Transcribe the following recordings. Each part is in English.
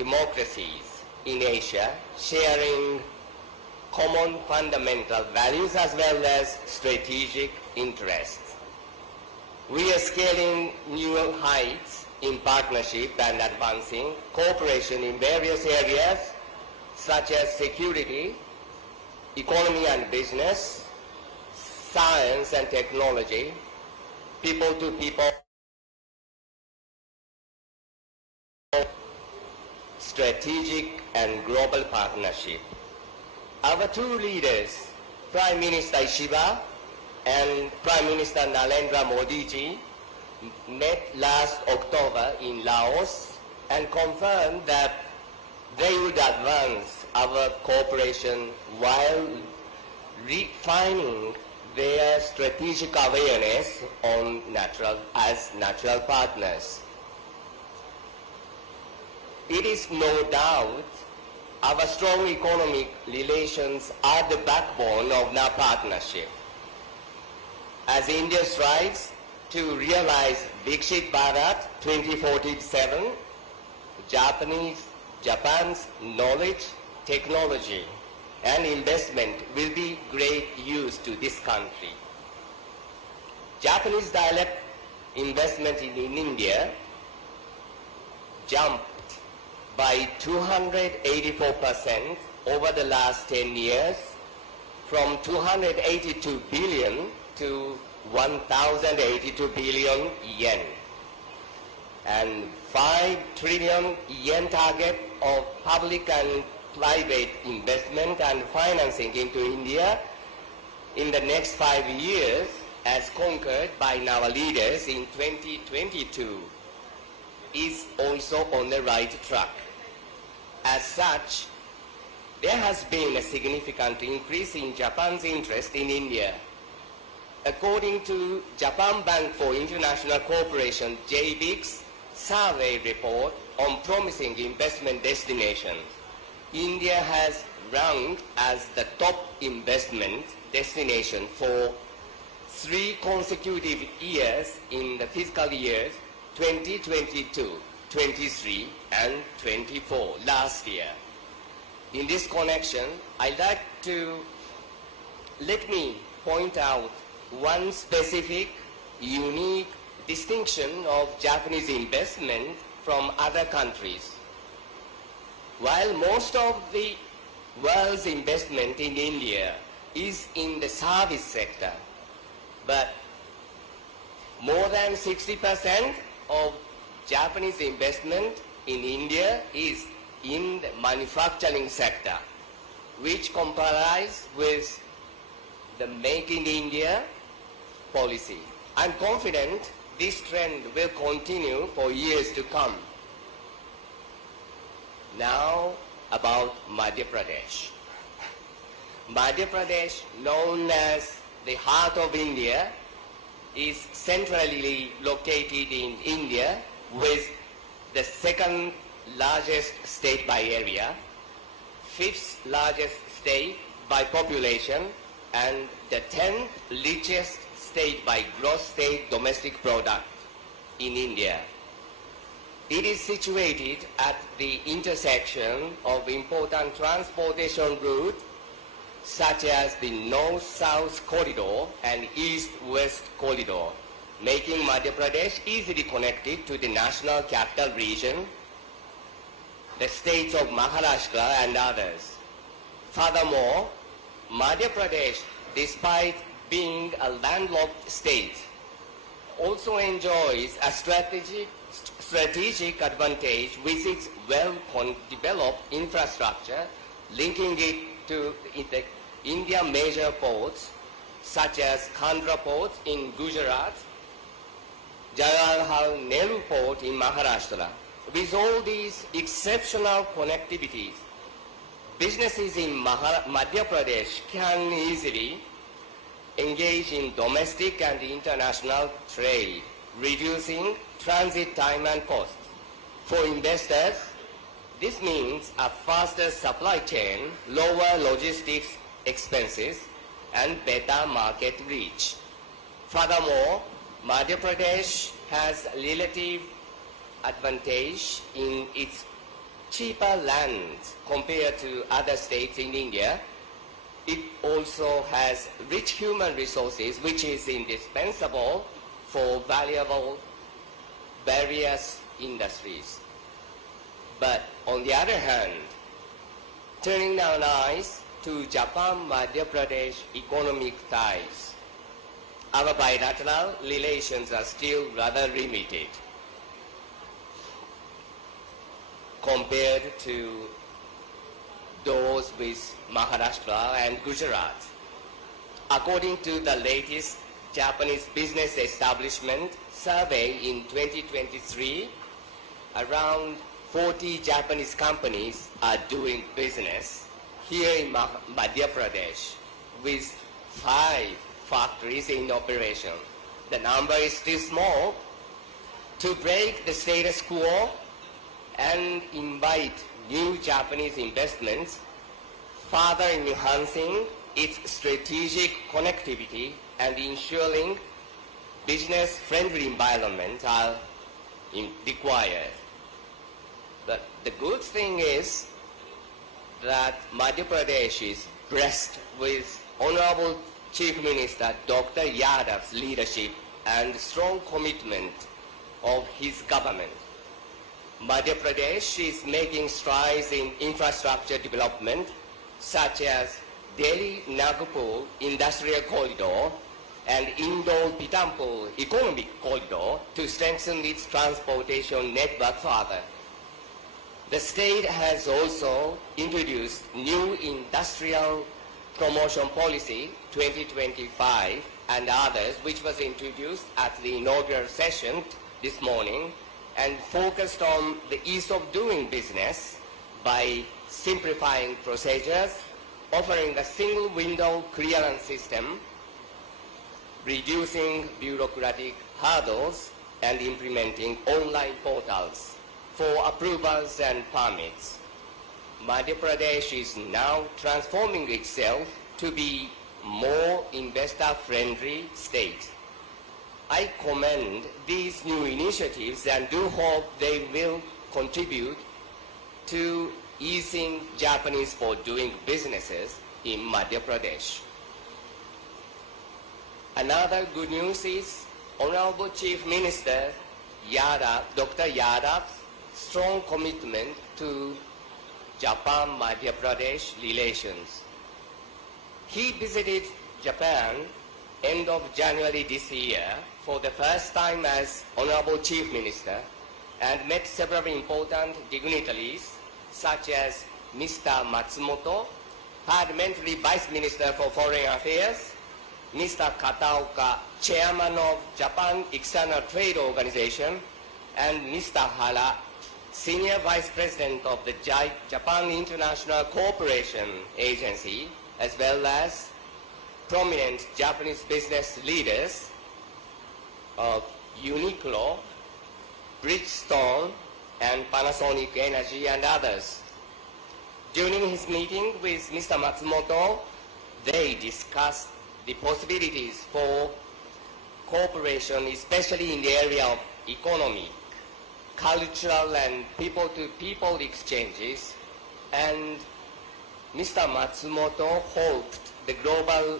democracies in Asia, sharing common fundamental values as well as strategic interests. We are scaling new heights in partnership and advancing cooperation in various areas such as security, economy and business, science and technology, people-to-people, strategic and global partnership. Our two leaders, Prime Minister Ishiba and Prime Minister Narendra Modi ji, met last October in Laos and confirmed that they would advance our cooperation while refining their strategic awareness on natural partners. It is no doubt our strong economic relations are the backbone of our partnership. As India strives to realize Viksit Bharat 2047, Japan's knowledge, technology, and investment will be great use to this country. Japanese dialect investment in India jumped by 284% over the last 10 years, from 282 billion to 1,082 billion yen. And 5 trillion yen target of public and private investment and financing into India in the next 5 years, as conquered by our leaders in 2022, is also on the right track. As such, there has been a significant increase in Japan's interest in India. According to Japan Bank for International Cooperation, JBIC's survey report on promising investment destinations, India has ranked as the top investment destination for 3 consecutive years in the fiscal years 2022, 23 and 24 last year. In this connection, I'd like to let me point out one specific, unique distinction of Japanese investment from other countries. While most of the world's investment in India is in the service sector, but more than 60% of Japanese investment in India is in the manufacturing sector, which complies with the Make in India policy. I'm confident this trend will continue for years to come. Now about Madhya Pradesh. Madhya Pradesh, known as the heart of India, is centrally located in India with the 2nd largest state by area, 5th largest state by population, and the 10th richest state by gross state domestic product in India. It is situated at the intersection of important transportation routes such as the North-South Corridor and East-West Corridor, making Madhya Pradesh easily connected to the national capital region, the states of Maharashtra and others. Furthermore, Madhya Pradesh, despite being a landlocked state, also enjoys a strategic advantage with its well-developed infrastructure, linking it to the India major ports such as Khandra Port in Gujarat, Jawaharlal Nehru Port in Maharashtra. With all these exceptional connectivities, businesses in Madhya Pradesh can easily engage in domestic and international trade, reducing transit time and costs. For investors, this means a faster supply chain, lower logistics expenses, and better market reach. Furthermore, Madhya Pradesh has relative advantage in its cheaper land compared to other states in India. It also has rich human resources, which is indispensable for valuable various industries. But on the other hand, turning our eyes to Japan-Madhya Pradesh economic ties, our bilateral relations are still rather limited compared to those with Maharashtra and Gujarat. According to the latest Japanese Business Establishment survey in 2023, around 40 Japanese companies are doing business here in Madhya Pradesh with 5 factories in operation. The number is still small. To break the status quo and invite new Japanese investments, further enhancing its strategic connectivity and ensuring business-friendly environment are required. But the good thing is that Madhya Pradesh is blessed with Honorable Chief Minister Dr. Yadav's leadership and strong commitment of his government. Madhya Pradesh is making strides in infrastructure development, such as Delhi-Nagpur Industrial Corridor and Indore-Pithampur Economic Corridor to strengthen its transportation network further. The state has also introduced new industrial promotion policy 2025 and others, which was introduced at the inaugural session this morning, and focused on the ease of doing business by simplifying procedures, offering a single window clearance system, reducing bureaucratic hurdles, and implementing online portals for approvals and permits. Madhya Pradesh is now transforming itself to be more investor-friendly state. I commend these new initiatives and do hope they will contribute to easing Japanese for doing businesses in Madhya Pradesh. Another good news is Honorable Chief Minister Yadav, Dr. Yadav's strong commitment to Japan-Madhya Pradesh relations. He visited Japan end of January this year for the first time as Honorable Chief Minister and met several important dignitaries such as Mr. Matsumoto, Parliamentary Vice Minister for Foreign Affairs, Mr. Kataoka, Chairman of Japan External Trade Organization, and Mr. Hara, Senior Vice President of the Japan International Cooperation Agency, as well as prominent Japanese business leaders of Uniqlo, Bridgestone, and Panasonic Energy and others. During his meeting with Mr. Matsumoto, they discussed the possibilities for cooperation, especially in the area of economy, cultural and people-to-people exchanges, and Mr. Matsumoto hoped the Global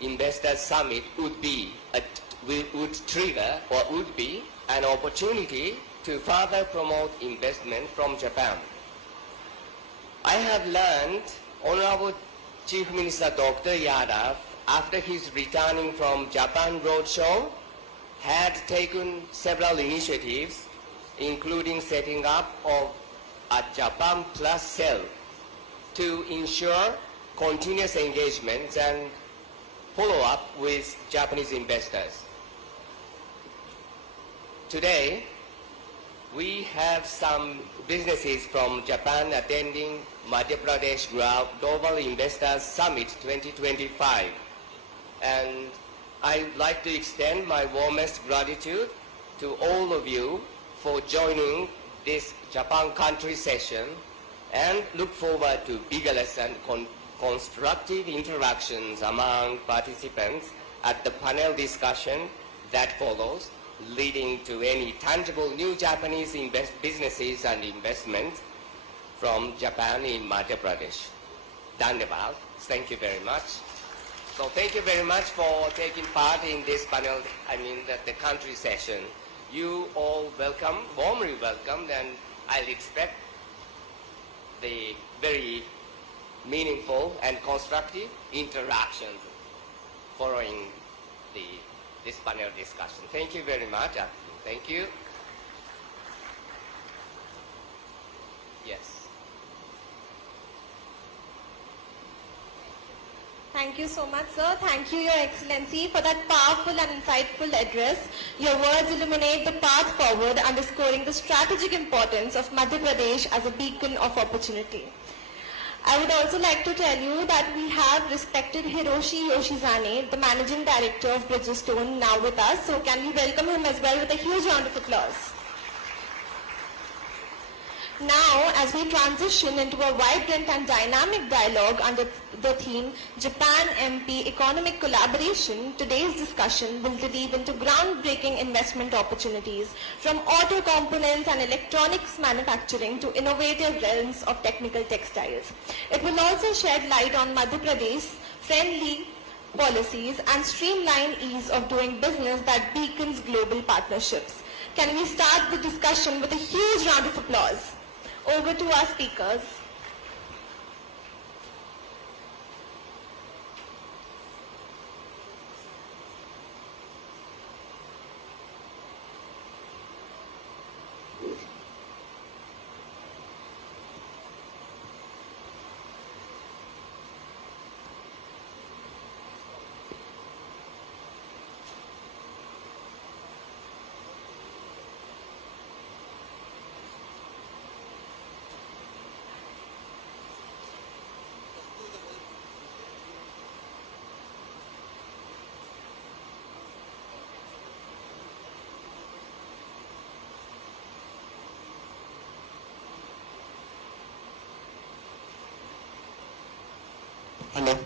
Investor Summit would trigger an opportunity to further promote investment from Japan. I have learned Honorable Chief Minister Dr. Yadav, after his returning from Japan Roadshow, had taken several initiatives, including setting up of a Japan Plus cell to ensure continuous engagements and follow-up with Japanese investors. Today, we have some businesses from Japan attending Madhya Pradesh Global Investors Summit 2025. And I'd like to extend my warmest gratitude to all of you for joining this Japan country session and look forward to vigorous and constructive interactions among participants at the panel discussion that follows, leading to any tangible new Japanese businesses and investments. from Japan in Madhya Pradesh. Dhanyavad. Thank you very much. So thank you very much for taking part in this panel, the country session. You all welcome, warmly welcome, and I'll expect the very meaningful and constructive interactions following this panel discussion. Thank you very much. Thank you. Yes. Thank you so much, sir. Thank you, Your Excellency, for that powerful and insightful address. Your words illuminate the path forward, underscoring the strategic importance of Madhya Pradesh as a beacon of opportunity. I would also like to tell you that we have respected Hiroshi Yoshizane, the Managing Director of Bridgestone, now with us. So can we welcome him as well with a huge round of applause. Now, as we transition into a vibrant and dynamic dialogue under the theme Japan-MP Economic Collaboration, today's discussion will delve into groundbreaking investment opportunities from auto components and electronics manufacturing to innovative realms of technical textiles. It will also shed light on Madhya Pradesh's friendly policies and streamline ease of doing business that beacons global partnerships. Can we start the discussion with a huge round of applause? Over to our speakers. Hello.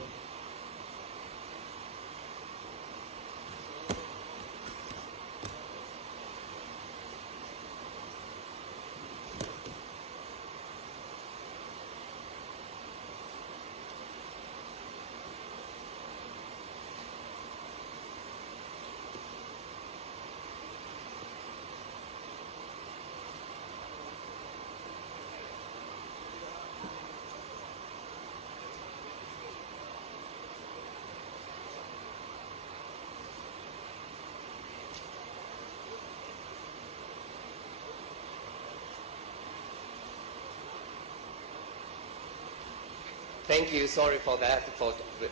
Thank you. Sorry for that.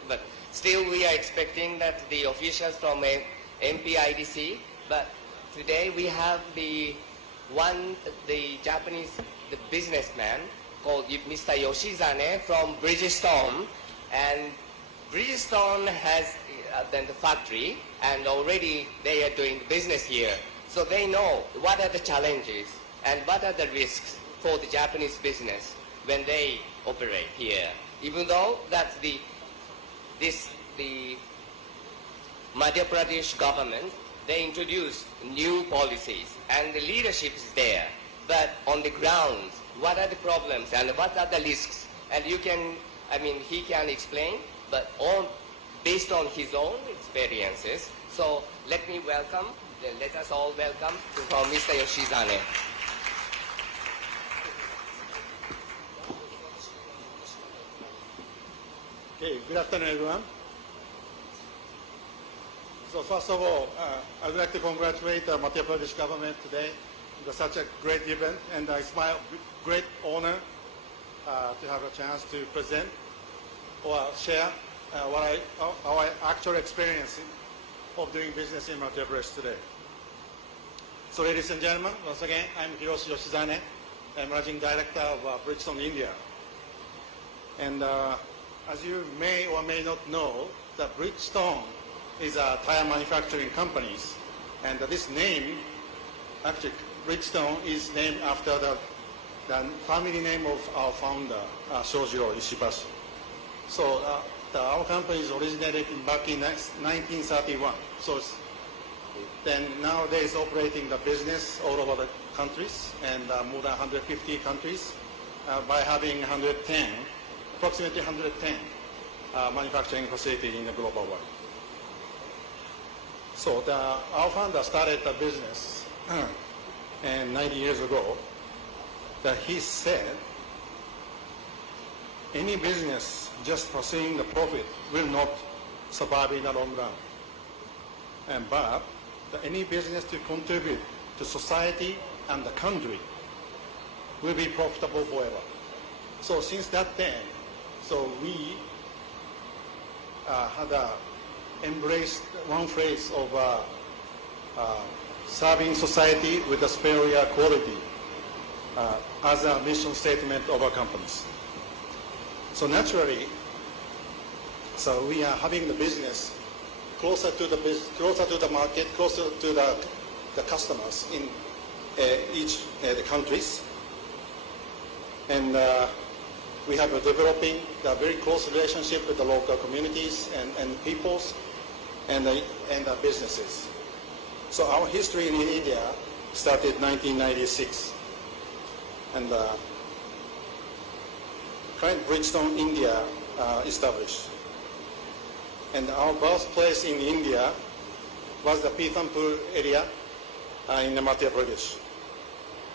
But still, we are expecting that the officials from MPIDC. But today we have the Japanese businessman called Mr. Yoshizane from Bridgestone, and Bridgestone has the factory, and already they are doing business here. So they know what are the challenges and what are the risks for the Japanese business when they operate here. Even though that the Madhya Pradesh government, they introduced new policies and the leadership is there. But on the ground, what are the problems and what are the risks? And he can explain, but based on his own experiences. So let us all welcome from Mr. Yoshizane. Okay, good afternoon, everyone. So first of all, I would like to congratulate the Madhya Pradesh government today for such a great event, and it's my great honor to have a chance to present or share our actual experience of doing business in Madhya Pradesh today. So ladies and gentlemen, once again, I'm Hiroshi Yoshizane. I'm Managing Director of Bridgestone India. And as you may or may not know, the Bridgestone is a tire manufacturing company. And this name, actually Bridgestone, is named after the family name of our founder, Shojiro Ishibashi. So our company is originated back in 1931. So then nowadays operating the business all over the countries and more than 150 countries. by having approximately 110 manufacturing facility in the global world. So our founder started a business and 90 years ago that he said, any business just pursuing the profit will not survive in the long run. But any business to contribute to society and the country will be profitable forever. So since that time, so we had embraced one phrase of serving society with a superior quality as a mission statement of our companies. So naturally, so we are having the business closer to the market, closer to the customers in each the countries, and we have developing a very close relationship with the local communities and peoples and the businesses. So our history in India started 1996, and current Bridgestone India established. And our birthplace in India was the Pithampur area in Madhya Pradesh.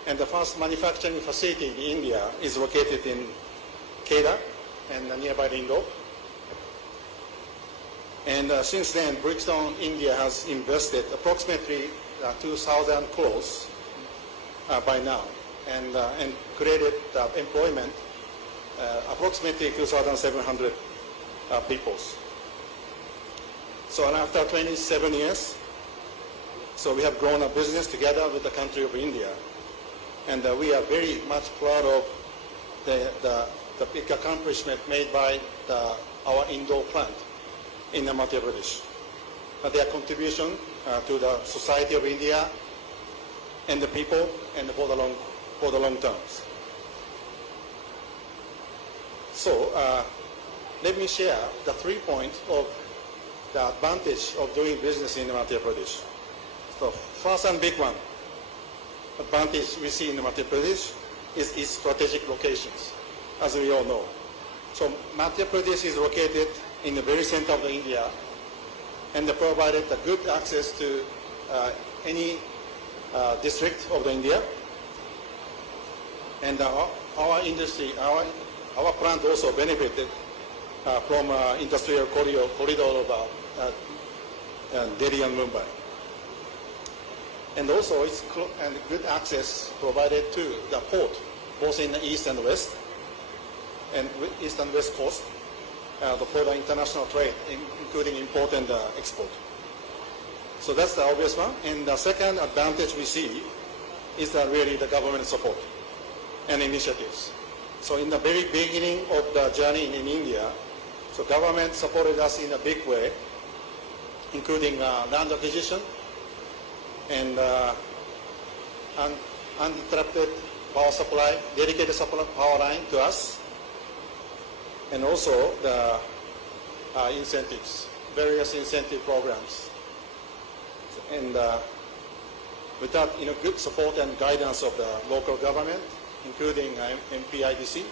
And the first manufacturing facility in India is located in Kheda and nearby Indore. And since then, Bridgestone India has invested approximately 2,000 crores by now, and created employment approximately 2,700 people. So after 27 years, so we have grown a business together with the country of India, and we are very much proud of the big accomplishment made by our Indore plant in Madhya Pradesh. Their contribution to the society of India and the people, and for the long terms. So let me share the 3 points of the advantage of doing business in Madhya Pradesh. So first and big one advantage we see in Madhya Pradesh is its strategic locations, as we all know. So Madhya Pradesh is located in the very center of India, and they provided a good access to any district of India. And our industry, our plant also benefited from industrial corridor of Delhi and Mumbai. And also it's good access provided to the port, both in the east and west, and east and west coast, for the international trade, including import and export. So that's the obvious one. And the second advantage we see is really the government support and initiatives. So in the very beginning of the journey in India, so government supported us in a big way, including land acquisition and uninterrupted power supply, dedicated supply power line to us, and also the incentives, various incentive programs. And with that, good support and guidance of the local government, including MPIDC,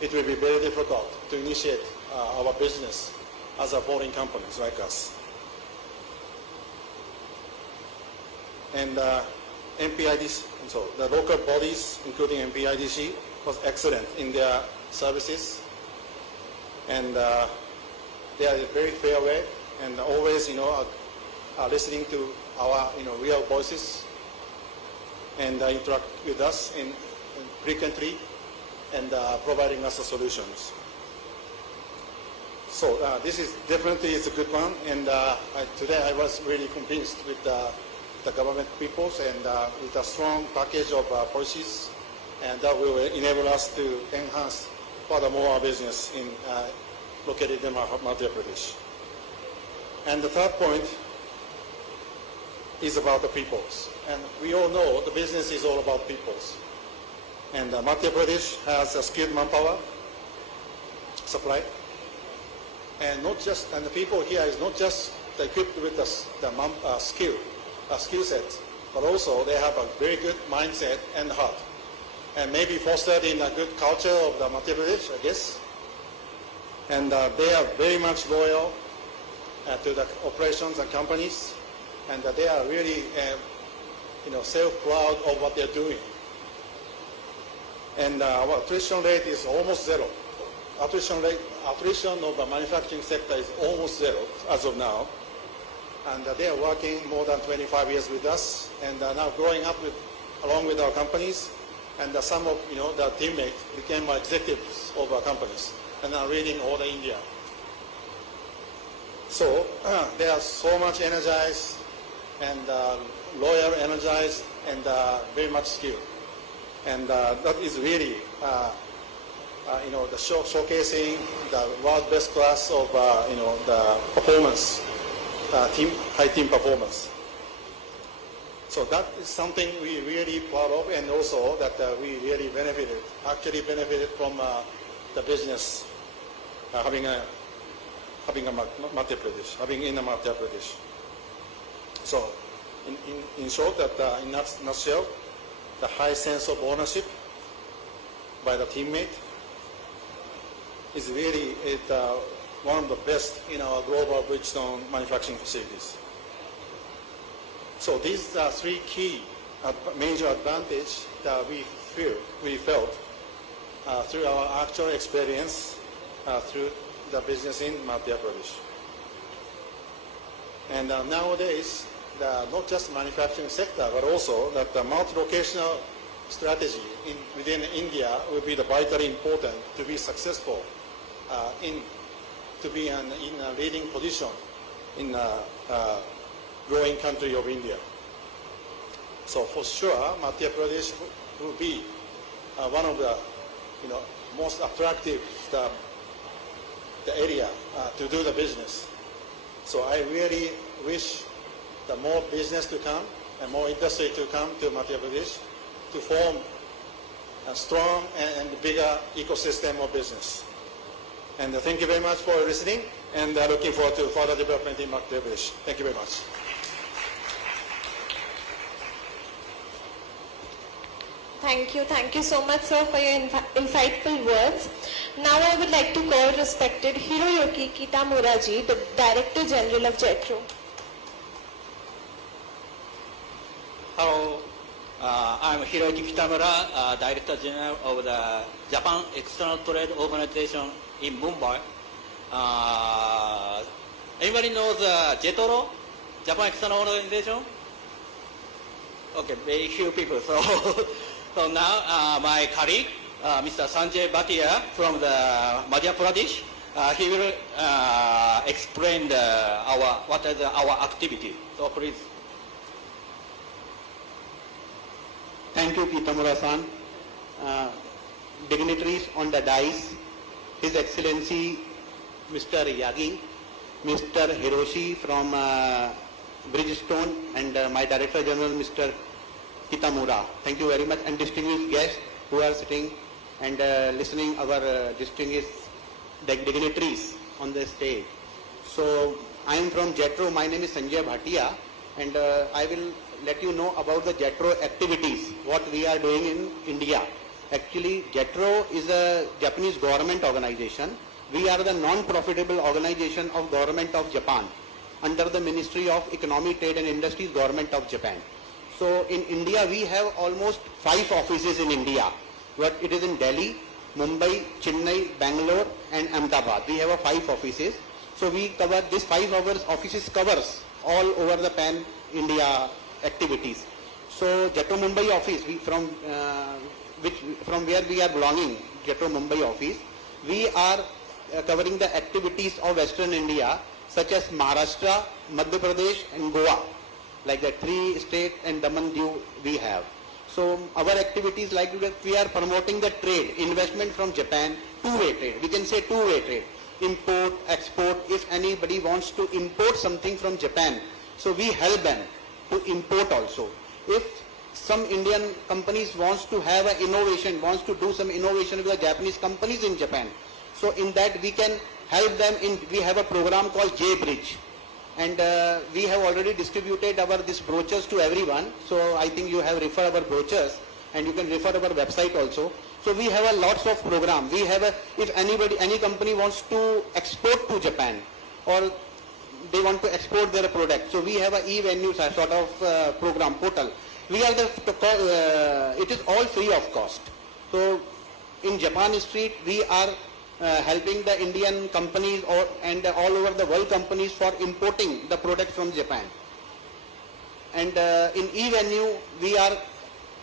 it will be very difficult to initiate our business as a foreign companies like us. And MPIDC, so the local bodies, including MPIDC, was excellent in their services, and they are very fair way, and always, are listening to our, real voices, and interact with us frequently, and providing us the solutions. So this is definitely a good one, and today I was really convinced with the government peoples and with a strong package of policies, and that will enable us to enhance furthermore our business located in Madhya Pradesh. And the third point is about the peoples. And we all know the business is all about peoples. And Madhya Pradesh has a skilled manpower supply. And the people here is not just equipped with the skill set, but also they have a very good mindset and heart. and maybe fostered in a good culture of the Madhya Pradesh, I guess. And they are very much loyal to the operations and companies, and they are really, self-proud of what they're doing. And our attrition rate is almost zero. Attrition of the manufacturing sector is almost zero as of now. And they are working more than 25 years with us, and now growing up along with our companies. And some of their teammates became executives of our companies, and are leading all the India. So they are so much energized and loyal, energized, and very much skilled. And that is really, the showcasing the world best class of, the performance, high team performance. So that is something we really proud of, and also that we really actually benefited from the business having a Madhya Pradesh, having in a Madhya Pradesh. So in short, that in a nutshell, the high sense of ownership by the teammate is really one of the best in our global Bridgestone manufacturing facilities. So these are three key major advantages that we felt through our actual experience through the business in Madhya Pradesh. And nowadays, not just manufacturing sector, but also that the multi-locational strategy within India will be vitally important to be successful to be in a leading position in growing country of India. So for sure, Madhya Pradesh will be one of the most attractive the area to do the business. So I really wish the more business to come and more industry to come to Madhya Pradesh to form a strong and bigger ecosystem of business. And thank you very much for listening, and looking forward to further development in Madhya Pradesh. Thank you very much. Thank you so much, sir, for your insightful words. Now I would like to call respected Hiroyuki Kitamura-ji, the Director General of JETRO. Hello, I'm Hiroyuki Kitamura, Director General of the Japan External Trade Organization in Mumbai. Anybody knows JETRO, Japan External Organization? Okay, very few people. So now my colleague, Mr. Sanjay Bhatia from the Madhya Pradesh, he will explain what is our activity. So please. Thank you, Kitamura-san. Dignitaries on the dais, His Excellency Mr. Yagi, Mr. Hiroshi from Bridgestone, and my Director General, Mr. Kitamura. Thank you very much, and distinguished guests who are sitting and listening our distinguished dignitaries on the stage. So I am from JETRO. My name is Sanjay Bhatia, and I will let you know about the JETRO activities, what we are doing in India. Actually, JETRO is a Japanese government organization. We are the non-profitable organization of Government of Japan under the Ministry of Economy, Trade and Industries, Government of Japan. So in India, we have almost 5 offices in India, but it is in Delhi, Mumbai, Chennai, Bangalore and Ahmedabad. We have 5 offices. So we cover, this 5 offices covers all over the pan-India activities. So JETRO Mumbai office, from where we are belonging, JETRO Mumbai office, we are covering the activities of Western India, such as Maharashtra, Madhya Pradesh and Goa, like the 3 states and Daman Diu we have. So our activities like that, we are promoting the trade, investment from Japan, two-way trade. We can say two-way trade, import, export. If anybody wants to import something from Japan, so we help them to import also. If some Indian companies wants to have an innovation, wants to do some innovation with the Japanese companies in Japan, so in that we can help them in, we have a program called J-Bridge. And we have already distributed these brochures to everyone. So I think you have referred our brochures. and you can refer our website also. So we have a lots of program. We have a, if any company wants to export to Japan or they want to export their product, so we have a e-venue sort of program portal. We are it is all free of cost. So in Japan Street, we are helping the Indian companies and all over the world companies for importing the product from Japan. And in e-venue, we are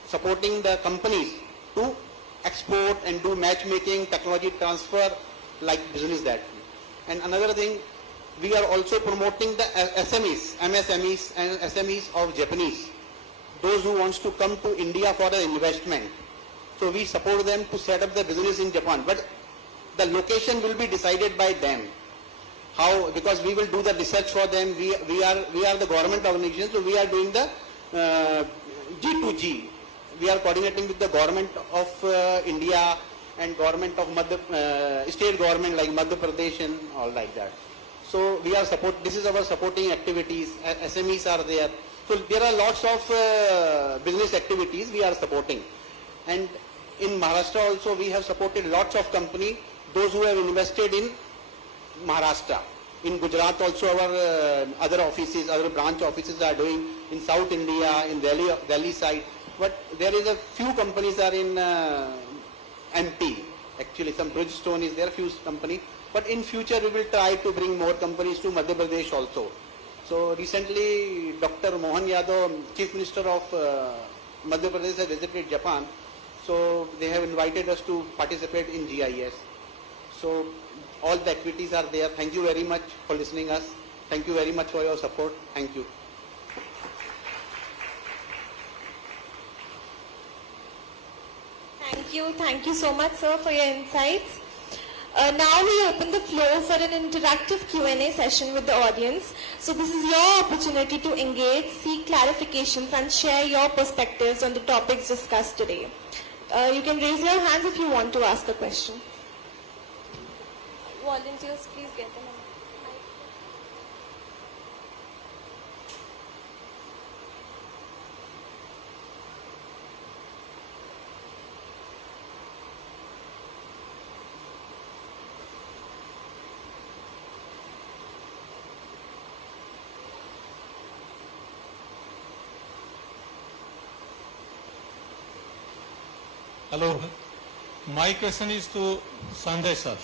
supporting the companies to export and do matchmaking, technology transfer, like business that. And another thing, we are also promoting the SMEs, MSMEs and SMEs of Japanese, those who wants to come to India for an investment. So we support them to set up the business in Japan, but the location will be decided by them. How? Because we will do the research for them. We are the government organization, so we are doing the G2G. We are coordinating with the government of India and government of state government like Madhya Pradesh and all like that. So we are this is our supporting activities. SMEs are there. So there are lots of business activities we are supporting. And in Maharashtra also we have supported lots of companies, those who have invested in Maharashtra. In Gujarat also our other offices, other branch offices are doing, in South India, in Delhi side. But there is a few companies are in MP. Actually some Bridgestone is there, few company. But in future we will try to bring more companies to Madhya Pradesh also. So recently Dr. Mohan Yadav, Chief Minister of Madhya Pradesh, has visited Japan. So they have invited us to participate in GIS. So all the activities are there. Thank you very much for listening us. Thank you very much for your support. Thank you. Thank you so much, sir, for your insights. Now we open the floor for an interactive Q&A session with the audience. So this is your opportunity to engage, seek clarifications and share your perspectives on the topics discussed today. You can raise your hands if you want to ask a question. Volunteers, please get them. Hello. My question is to Sanjay sir.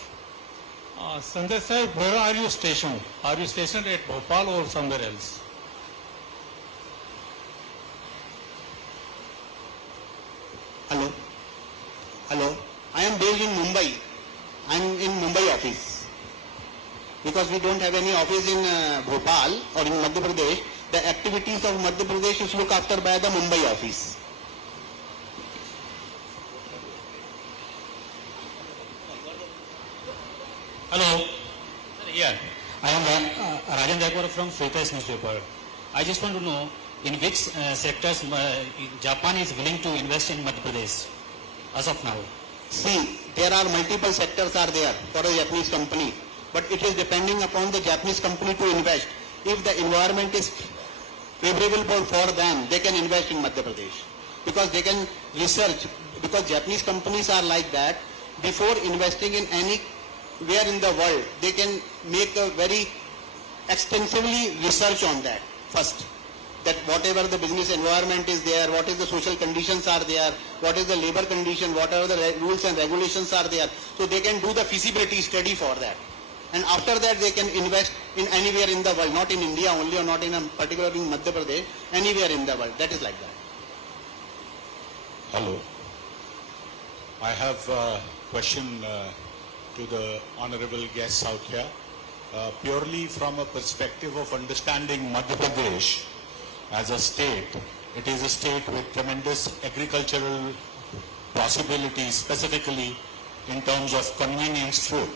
Sanjay sir, where are you stationed? Are you stationed at Bhopal or somewhere else? Hello. Hello. I am based in Mumbai. I am in Mumbai office. Because we don't have any office in Bhopal or in Madhya Pradesh, the activities of Madhya Pradesh is looked after by the Mumbai office. Hello. Here. I am Rajan Jaikwar from Free Press newspaper. I just want to know in which sectors Japan is willing to invest in Madhya Pradesh as of now. See, there are multiple sectors are there for a Japanese company, but it is depending upon the Japanese company to invest. If the environment is favorable for them, they can invest in Madhya Pradesh because they can research. Because Japanese companies are like that. Before investing in anywhere in the world, they can make a very extensively research on that first. That whatever the business environment is there, what is the social conditions are there, what is the labor condition, whatever the rules and regulations are there. So they can do the feasibility study for that. And after that they can invest in anywhere in the world, not in India only or not in a particular in Madhya Pradesh, anywhere in the world. That is like that. Hello. I have a question to the honorable guests out here. Purely from a perspective of understanding Madhya Pradesh as a state, it is a state with tremendous agricultural possibilities, specifically in terms of convenience food.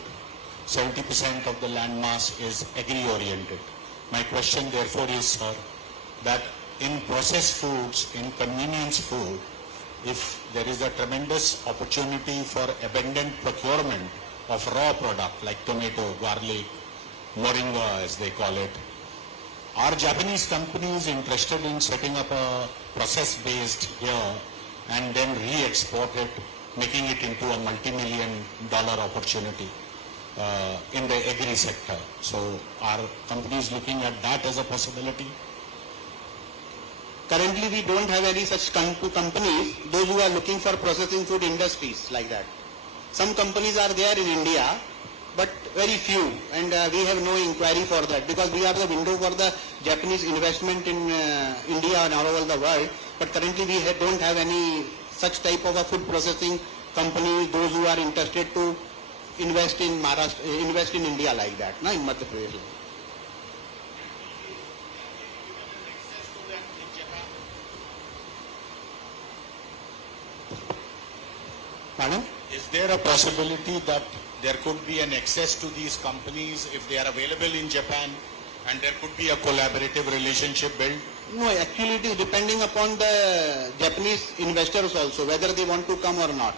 70% of the land mass is agri-oriented. My question therefore is, sir, that in processed foods, in convenience food, if there is a tremendous opportunity for abundant procurement of raw product like tomato, garlic, moringa as they call it, are Japanese companies interested in setting up a process based here and then re-export it, making it into a multi-million dollar opportunity in the agri sector. So are companies looking at that as a possibility? Currently, we don't have any such companies, those who are looking for processing food industries like that. Some companies are there in India, but very few, and we have no inquiry for that because we are the window for the Japanese investment in India and all over the world. But currently, we don't have any such type of a food processing company, those who are interested to invest in Maharashtra, invest in India like that, no, in Madhya Pradesh. Pardon? Is there a possibility that there could be an access to these companies if they are available in Japan, and there could be a collaborative relationship built? No, actually it is depending upon the Japanese investors also, whether they want to come or not.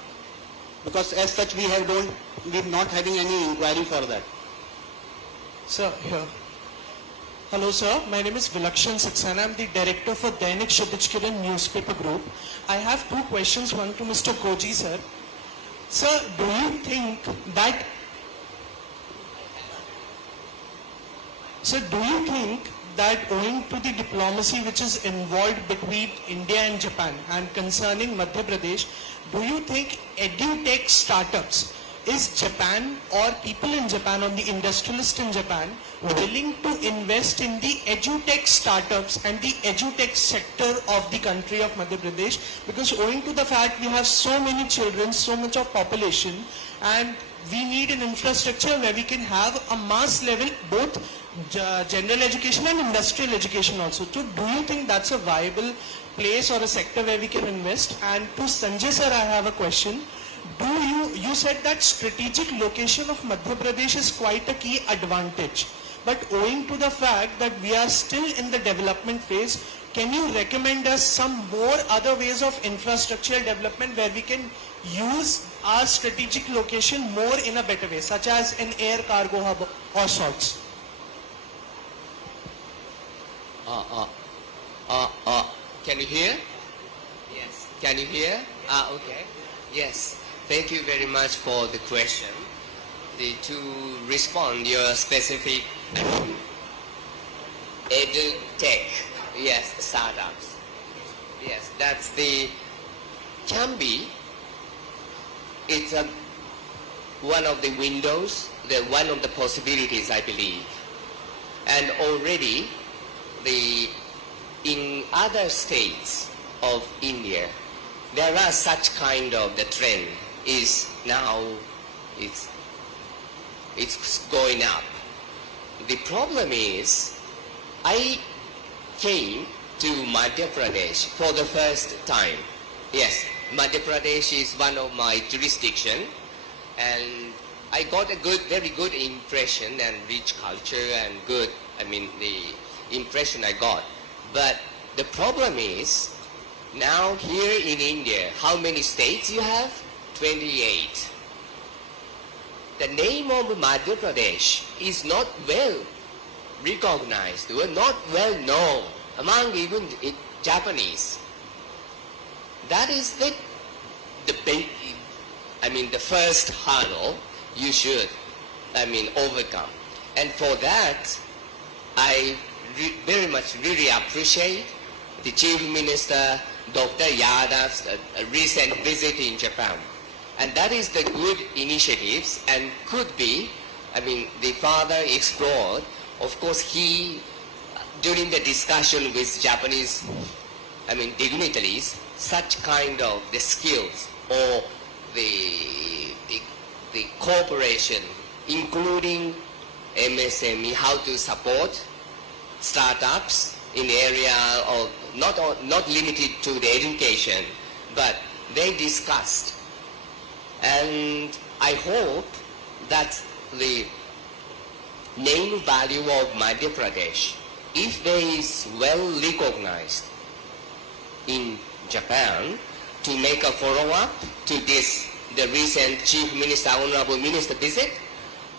Because as such we're not having any inquiry for that. Sir, here. Hello sir, my name is Vilakshan Saxena. I am the director for Dainik Kshitij Kiran newspaper group. I have two questions, one to Mr. Koji sir. Sir, do you think that owing to the diplomacy which is involved between India and Japan and concerning Madhya Pradesh, do you think edutech startups, is Japan or people in Japan or the industrialists in Japan willing to invest in the edutech startups and the edutech sector of the country of Madhya Pradesh? Because owing to the fact we have so many children, so much of population, and we need an infrastructure where we can have a mass level both general education and industrial education also. So do you think that's a viable place or a sector where we can invest? And to Sanjay sir, I have a question. You said that strategic location of Madhya Pradesh is quite a key advantage. But owing to the fact that we are still in the development phase, can you recommend us some more other ways of infrastructural development where we can use our strategic location more in a better way, such as an air cargo hub or sorts? Can you hear? Yes. Can you hear? Okay. Yes. Thank you very much for the question. To respond your specific edutech, yes, startups. Yes, that's can be. It's one of the windows, one of the possibilities, I believe. And already, in other states of India, there are such kind of the trend is now it's going up. The problem is I came to Madhya Pradesh for the first time. Yes, Madhya Pradesh is one of my jurisdiction, and I got a very good impression and rich culture and the impression I got. But the problem is now here in India, how many states you have? 28. The name of Madhya Pradesh is not well recognized, not well known among even Japanese. That is the first hurdle you should, overcome. And for that, I very much really appreciate the Chief Minister Dr. Yada's recent visit in Japan. And that is the good initiatives and could be, the father explored. Of course, he, during the discussion with Japanese, dignitaries, such kind of the skills or the cooperation, including MSME, how to support startups in the area of not limited to the education, but they discussed. And I hope that the name value of Madhya Pradesh, if there is well recognized in Japan, to make a follow-up to the recent Chief Minister, Honorable Minister visit,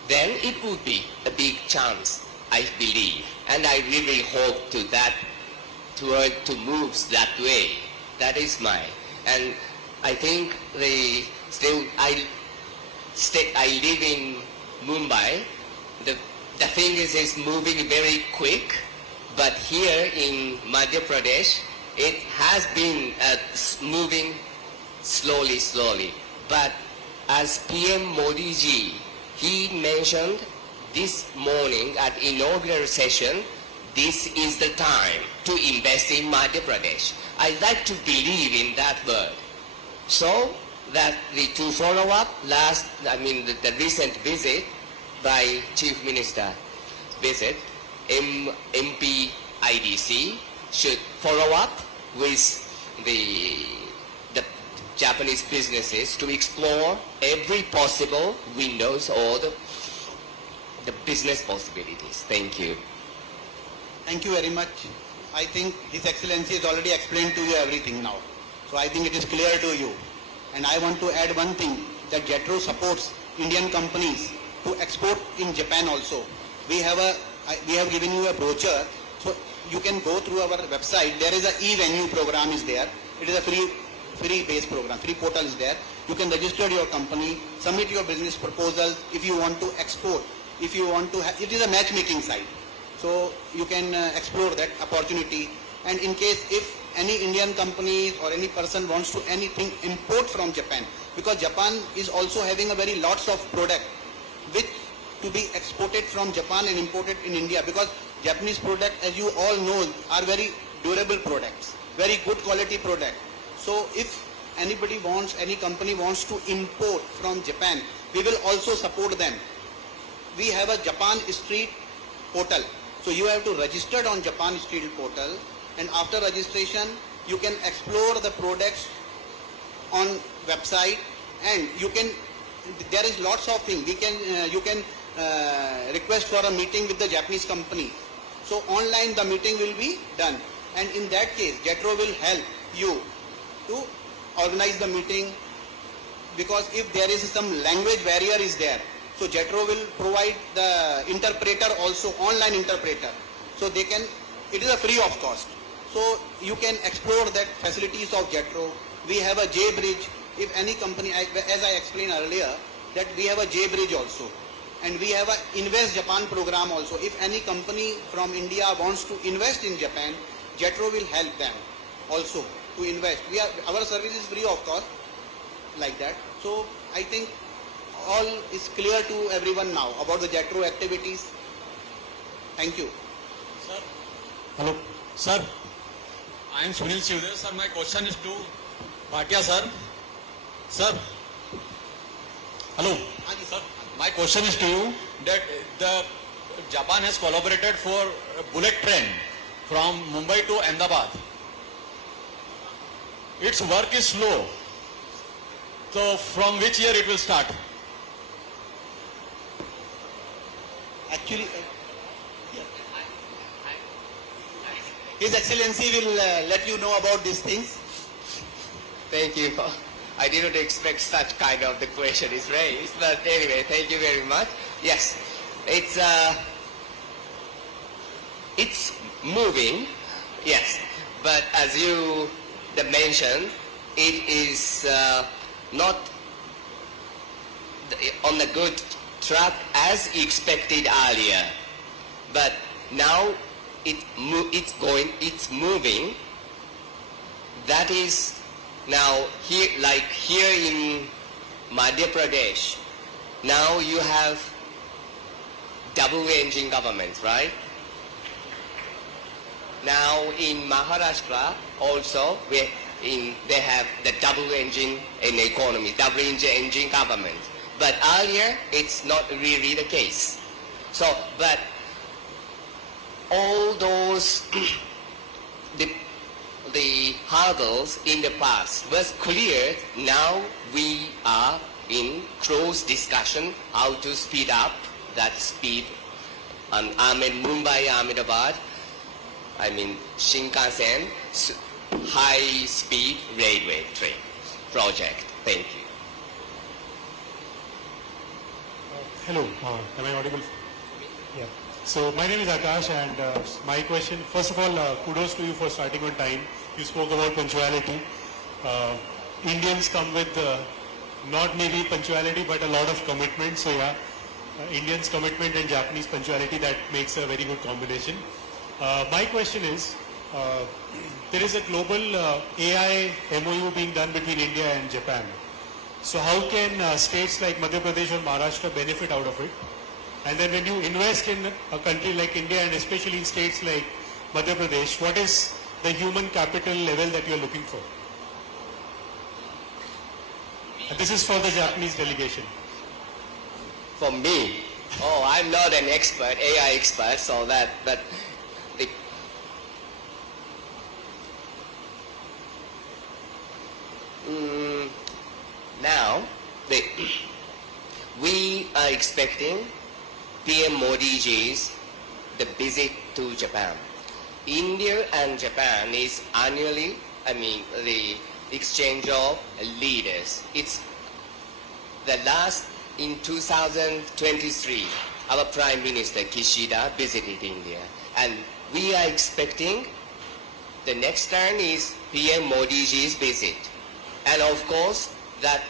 then it would be a big chance, I believe. And I really hope to move that way. That is my And I think I live in Mumbai. The thing is, it's moving very quick, but here in Madhya Pradesh, it has been moving slowly. But as PM Modi ji, he mentioned this morning at inaugural session, this is the time to invest in Madhya Pradesh. I like to believe in that word. So that to follow up the recent visit by Chief Minister visit, MP IDC should follow up with the Japanese businesses to explore every possible windows or the business possibilities. Thank you. Thank you very much. I think His Excellency has already explained to you everything now. So I think it is clear to you. And I want to add one thing, that JETRO supports Indian companies to export in Japan also. We have given you a brochure, so you can go through our website. There is a e-venue program is there. It is a free based program, free portal is there. You can register your company, submit your business proposals if you want to export. If you want to, it is a matchmaking site. So you can explore that opportunity. And in case if any Indian company or any person wants to anything import from Japan, because Japan is also having a very lots of product which to be exported from Japan and imported in India, because Japanese product, as you all know, are very durable products, very good quality product. So if anybody wants, any company wants to import from Japan, we will also support them. We have a Japan Street portal. So you have to register on Japan Street portal, and after registration you can explore the products on website, and you can, there is lots of things. You can request for a meeting with the Japanese company. So online the meeting will be done, and in that case JETRO will help you to organize the meeting, because if there is some language barrier is there, so JETRO will provide the interpreter also, online interpreter. So they can, it is a free of cost. So you can explore that facilities of JETRO. We have a J Bridge. If any company, as I explained earlier, that we have a J Bridge also. And we have a Invest Japan program also. If any company from India wants to invest in Japan, JETRO will help them also to invest. Our service is free of cost, like that. So I think all is clear to everyone now about the JETRO activities. Thank you. Sir. Hello. Sir, I am Sunil Shivdev. Sir, my question is to Bhatia sir. Sir. Hello. Sir, my question is to you that the Japan has collaborated for a bullet train from Mumbai to Ahmedabad. Its work is slow. So from which year it will start? Actually, His Excellency will let you know about these things. Thank you. I didn't expect such kind of the question is raised, but anyway, thank you very much. Yes, it's moving, yes, but as you mentioned, it is not on the good track as expected earlier, but now it's moving. That is now here, like here in Madhya Pradesh, now you have double engine government, right? Now in Maharashtra also they have the double engine in economy, double engine government. But earlier it's not really the case. So, but all those the hurdles in the past was cleared. Now we are in close discussion how to speed up that speed on Mumbai Ahmedabad, I mean Shinkansen high speed railway train project. Thank you. Hello, am I audible? Yeah. So my name is Akash, and my question, first of all, kudos to you for starting on time. You spoke about punctuality. Indians come with not maybe punctuality but a lot of commitment. So yeah, Indians commitment and Japanese punctuality, that makes a very good combination. My question is, there is a global AI MOU being done between India and Japan. So how can states like Madhya Pradesh or Maharashtra benefit out of it? And then when you invest in a country like India and especially in states like Madhya Pradesh, what is the human capital level that you are looking for? And this is for the Japanese delegation. For me, I'm not an expert, AI expert, so but the now we are expecting PM Modi ji's the visit to Japan. India and Japan is annually, the exchange of leaders. It's the last, in 2023, our Prime Minister Kishida visited India, and we are expecting the next turn is PM Modi ji's visit. And of course, that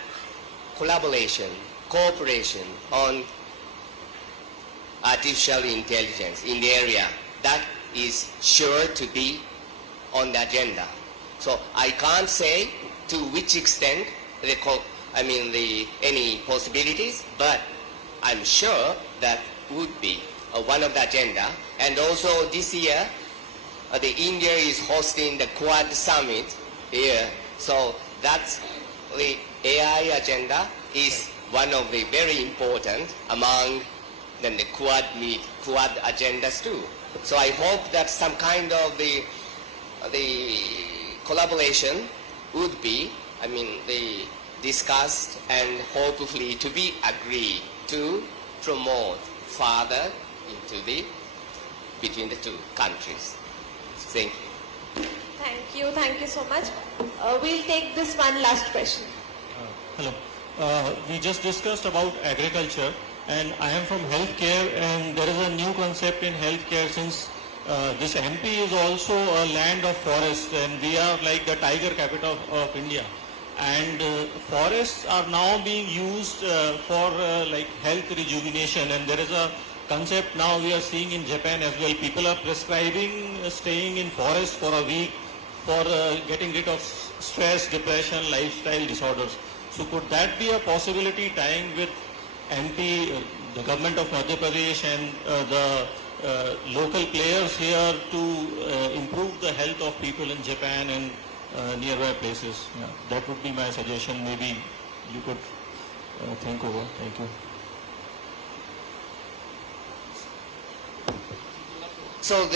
collaboration, cooperation on artificial intelligence in the area, that is sure to be on the agenda. So I can't say to which extent any possibilities, but I'm sure that would be one of the agenda. And also this year, the India is hosting the Quad Summit here. So that's the AI agenda is one of the very important among the Quad agendas too. So I hope that some kind of the collaboration would be, discussed and hopefully to be agreed to promote further into between the two countries. Thank you. Thank you so much. We'll take this one last question. Hello. We just discussed about agriculture, and I am from healthcare, and there is a new concept in healthcare since this MP is also a land of forest, and we are like the tiger capital of India. And forests are now being used for like health rejuvenation, and there is a concept now we are seeing in Japan as well. People are prescribing staying in forest for a week for getting rid of stress, depression, lifestyle disorders. So could that be a possibility tying with MP, the government of Madhya Pradesh and the local players here to improve the health of people in Japan and nearby places? Yeah, that would be my suggestion. Maybe you could think over. Thank you. So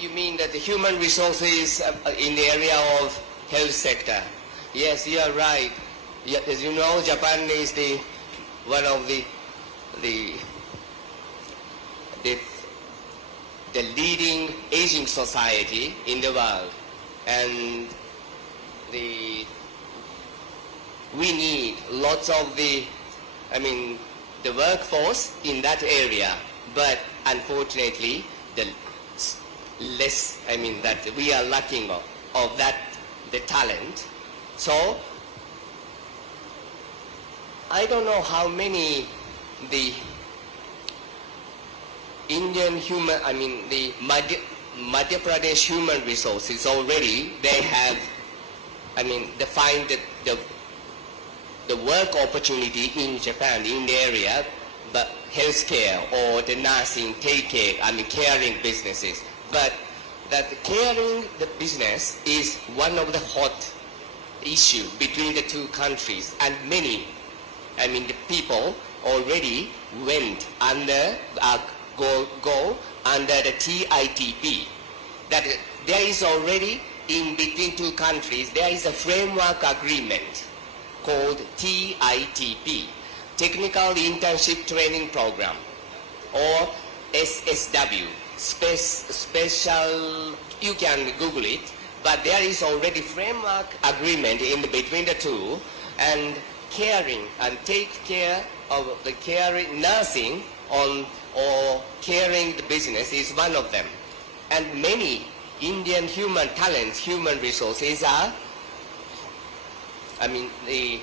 you mean that the human resources in the area of health sector? Yes, you are right. Yeah, as you know, Japan is one of the leading aging society in the world, and we need lots of the workforce in that area, but unfortunately the less, that we are lacking of the talent. So I don't know how many the Indian the Madhya Pradesh human resources already, they have, defined the work opportunity in Japan, in the area, but healthcare or the nursing, caring businesses. But that caring the business is one of the hot issue between the two countries, and many, the people already went under, go under the TITP. That there is already in between two countries, there is a framework agreement called TITP, Technical Internship Training Program, or SSW, special, you can Google it, but there is already framework agreement in between the two, and caring and take care of the caring, nursing on or caring the business is one of them. And many Indian human talents, human resources are they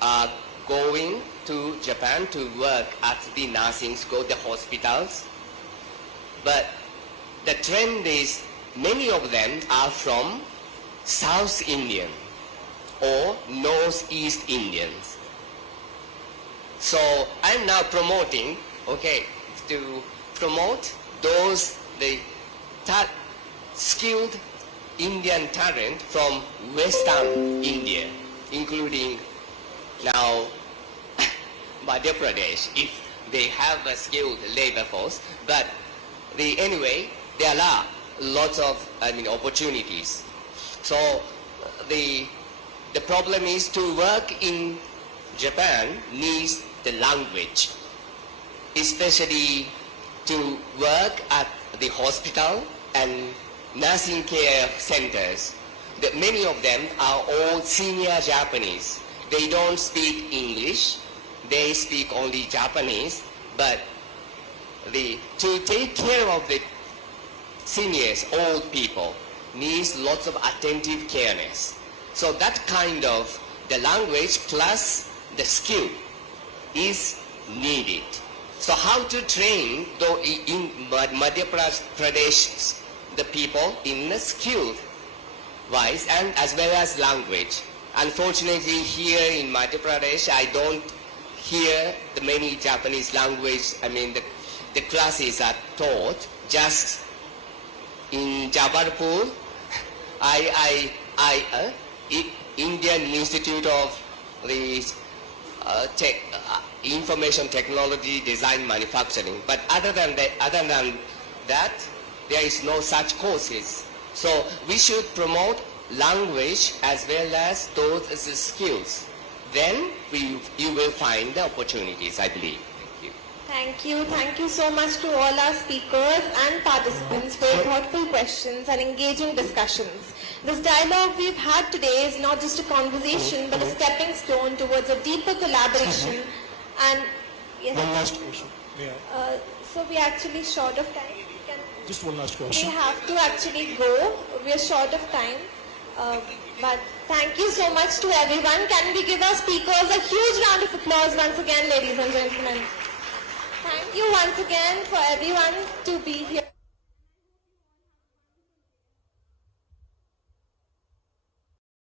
are going to Japan to work at the nursing school, the hospitals. But the trend is many of them are from South Indian or Northeast Indians. So I'm now promoting, to promote those skilled Indian talent from Western India, including now Madhya Pradesh, if they have a skilled labor force. But anyway, there are lots of opportunities. So the problem is to work in Japan needs the language, especially to work at the hospital and nursing care centers. Many of them are all senior Japanese. They don't speak English, they speak only Japanese, but to take care of the seniors, old people, needs lots of attentive careness. So that kind of the language plus the skill is needed. So how to train in Madhya Pradesh the people in the skill wise and as well as language. Unfortunately, here in Madhya Pradesh, I don't hear the many Japanese language. The classes are taught just in Jabalpur. Indian Institute of the Information Technology Design Manufacturing. But other than that, there is no such courses. So we should promote language as well as those skills. Then you will find the opportunities, I believe. Thank you. Thank you so much to all our speakers and participants for your thoughtful questions and engaging discussions. This dialogue we've had today is not just a conversation but a stepping stone towards a deeper collaboration. And yes, one last question. So we are actually short of time. Just one last question. We have to actually go. We are short of time. But thank you so much to everyone. Can we give our speakers a huge round of applause once again, ladies and gentlemen? Thank you once again for everyone to be here.